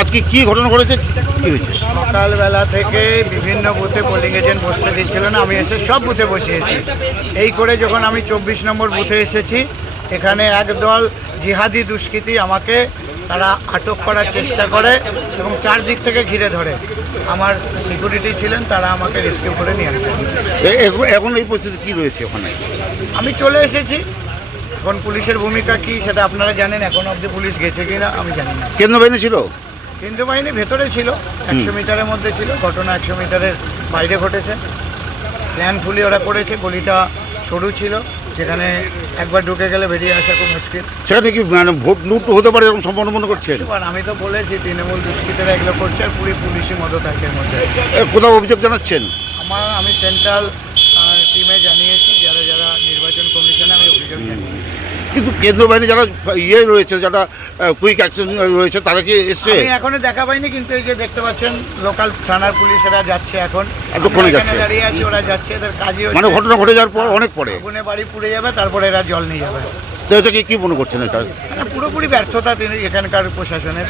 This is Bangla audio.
আজকে কি ঘটনা ঘটেছে, কি হয়েছে? সকালবেলা থেকে বিভিন্ন বুথে পোলিং এজেন্ট বসতে দিচ্ছিল না, আমি এসে সব বুথে বসিয়েছি। এই করে যখন আমি 24 নম্বর বুথে এসেছি, এখানে একদল জিহাদি দুষ্কৃতী আমাকে তারা আটক করার চেষ্টা করে এবং চারদিক থেকে ঘিরে ধরে। আমার সিকিউরিটি ছিলেন, তারা আমাকে রেস্কিউ করে নিয়ে আসে। এখন এই পরিস্থিতি কি রয়েছে ওখানে? আমি চলে এসেছি। এখন পুলিশের ভূমিকা কি সেটা আপনারা জানেন, এখন অবধি পুলিশ গেছে কিনা আমি জানি না। কেন্দ্র বাহিনী ছিল? কেন্দ্র বাহিনী ভেতরে ছিল, 100 মিটারের মধ্যে ছিল। ঘটনা 100 মিটারের বাইরে ঘটেছে। প্ল্যানফুলি ওরা করেছে, গলিটা সরু ছিল, যেখানে একবার ঢুকে গেলে বেরিয়ে আসা খুব মুশকিল। সেখানে কি মানে ভোট লুট হতে পারে এরকম সম্ভাবনা মনে করছেন? আমি তো বলেছি তৃণমূল দুষ্কৃতীরা এগুলো করছে, আর পুলিশি মদত আছে এর মধ্যে। কোথাও অভিযোগ জানাচ্ছেন? আমি সেন্ট্রাল টিমে জানিয়েছি, যারা যারা নির্বাচন কমিশনে আমি অভিযোগ জানিয়েছি। কিন্তু কেন্দ্র বাহিনী যারা রয়েছে, যারা কুইক অ্যাকশন রয়েছে, তারা কি এসছে? আমি এখনো দেখা পাইনি, কিন্তু এই যে দেখতে পাচ্ছেন লোকাল থানার পুলিশেরা যাচ্ছে। এখন এতক্ষণে যাচ্ছে, দাঁড়িয়ে আছি, ওরা যাচ্ছে। এদের কাজই মানে ঘটনা ঘটে যাওয়ার পর অনেক পরে আগুনে বাড়ি পুড়ে যাবে, তারপরে এরা জল নিয়ে যাবে। তো এটাকে কি মনে করছেন? এটা পুরোপুরি ব্যর্থতা তিনি এখানকার প্রশাসনের।